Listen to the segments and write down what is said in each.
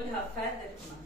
Ольга Федорівна,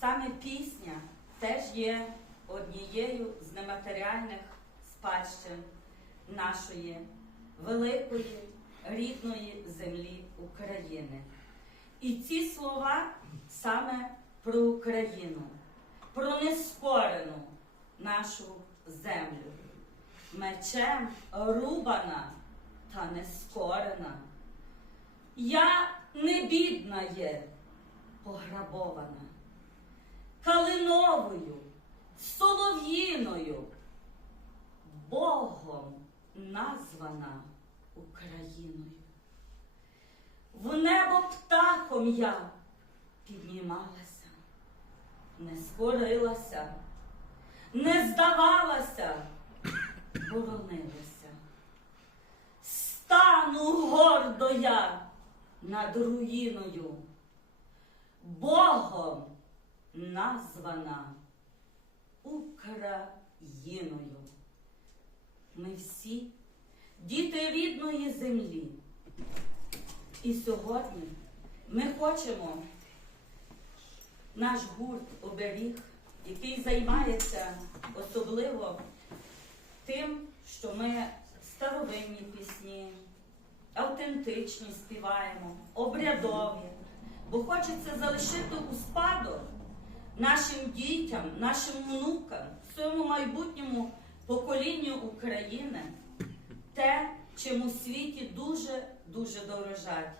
саме пісня теж є однією з нематеріальних спадщин нашої великої рідної землі України. І ці слова саме про Україну, про нескорену нашу землю. Мечем рубана та нескорена. Я не бідна є, пограбована, калиновою, солов'їною, Богом названа Україною. В небо птахом я піднімалася, не скорилася, не здавалася, боронилася. Стану гордо я над руїною, Богом названа Україною. Ми всі діти рідної землі. І сьогодні ми хочемо наш гурт оберіг, який займається особливо тим, що ми старовинні пісні, автентичні співаємо, обрядові, бо хочеться залишити у спадок нашим дітям, нашим внукам, своєму майбутньому поколінню України те, чим у світі дуже-дуже дорожать.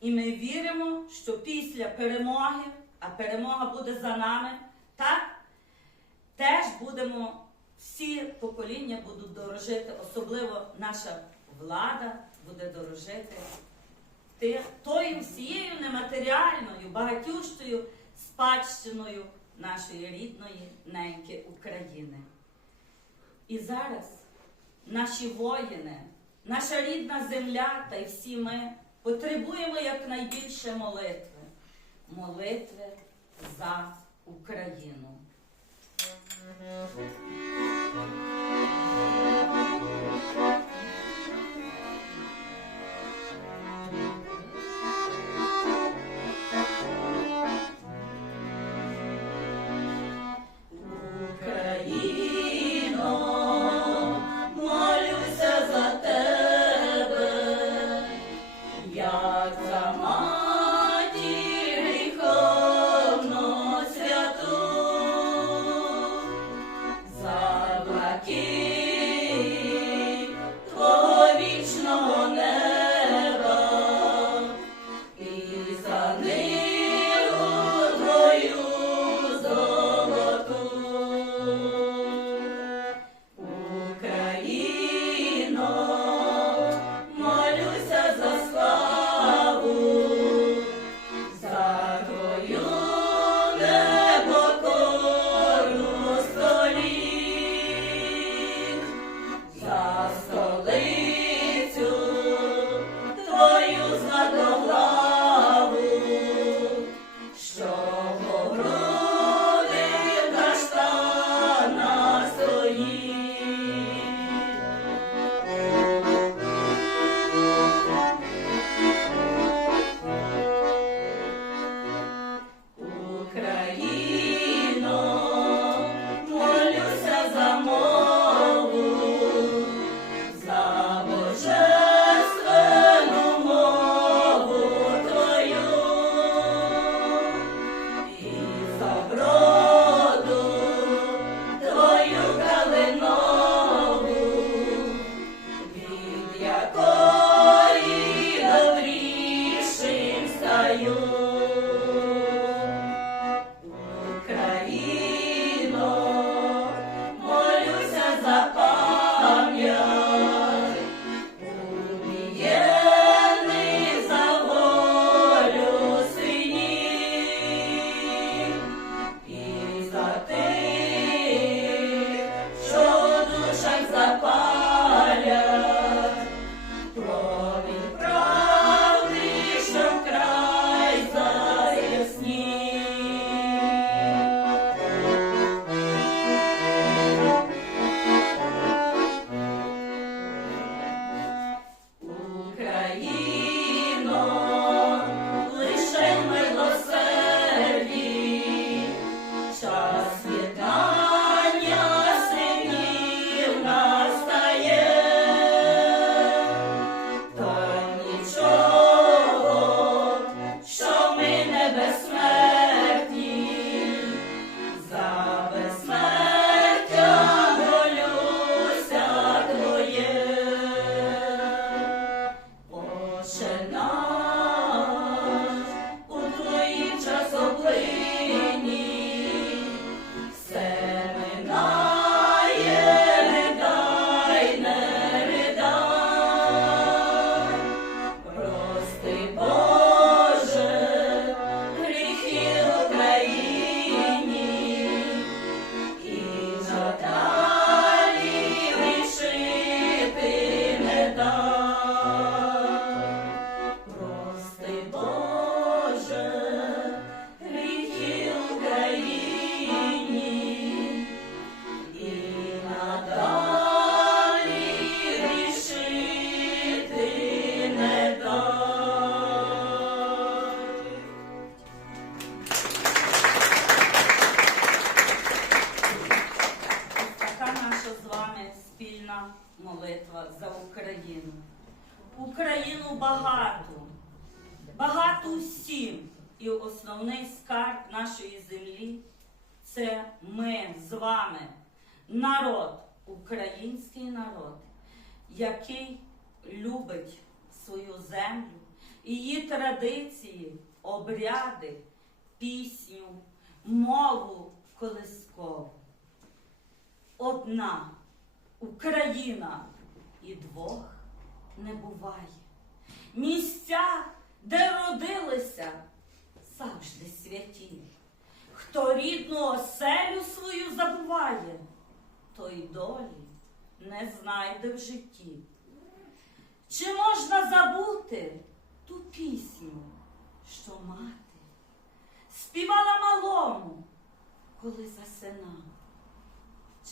І ми віримо, що після перемоги, а перемога буде за нами, так, теж будемо, всі покоління будуть дорожити, особливо наша влада буде дорожити ти- тою всією нематеріальною, багатющою спадщиною нашої рідної неньки України. І зараз наші воїни, наша рідна земля та й всі ми потребуємо якнайбільше молитви. Молитви за Україну. Вами, народ, український народ, який любить свою землю, її традиції, обряди, пісню, мову колискову. Одна Україна і двох не буває. Місця, де родилися, завжди святі. Хто рідну оселю долі не знайде в житті. Чи можна забути ту пісню, що мати співала малому, коли засинав?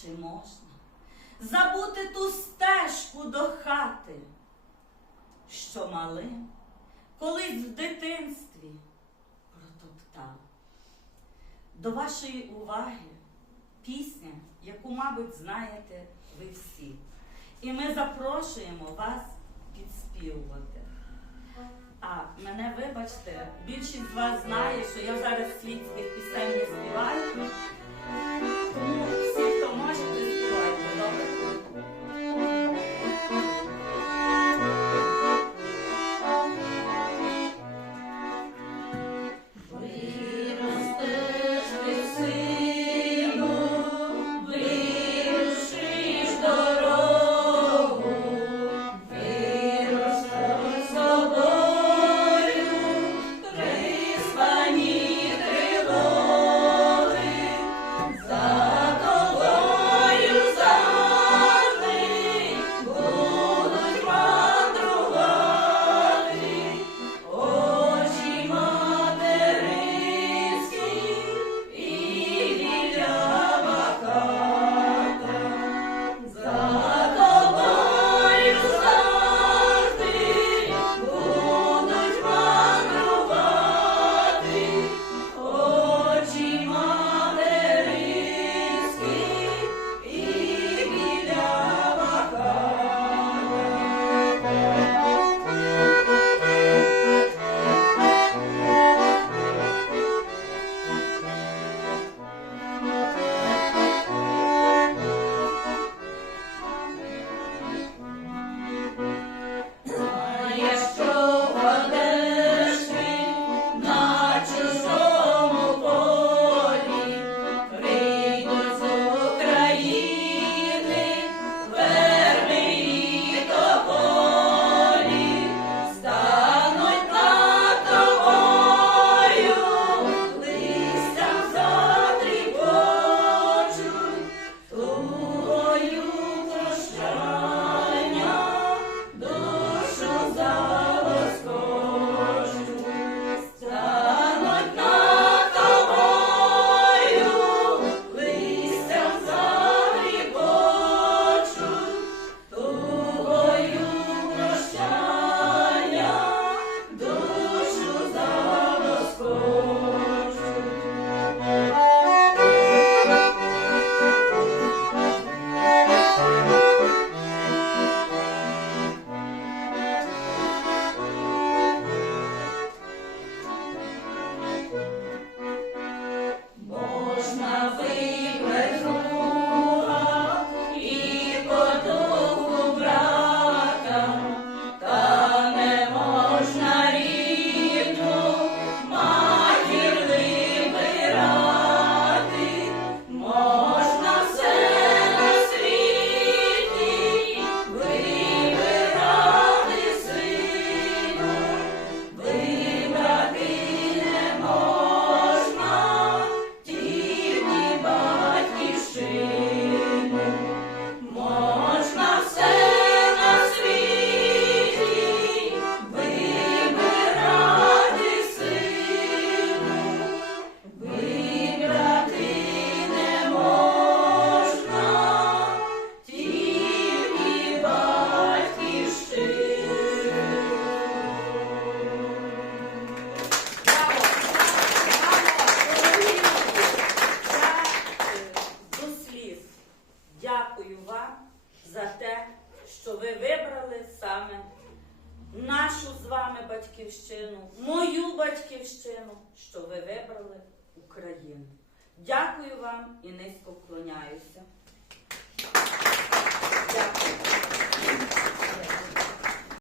Чи можна забути ту стежку до хати, що малим колись в дитинстві протоптав? До вашої уваги пісня, яку, мабуть, знаєте ви всі. І ми запрошуємо вас підспівувати. А мене вибачте, більшість з вас знає, що я зараз світських пісень не співаю. Батьківщину, мою батьківщину, що ви вибрали Україну. Дякую вам і низько вклоняюся. Дякую.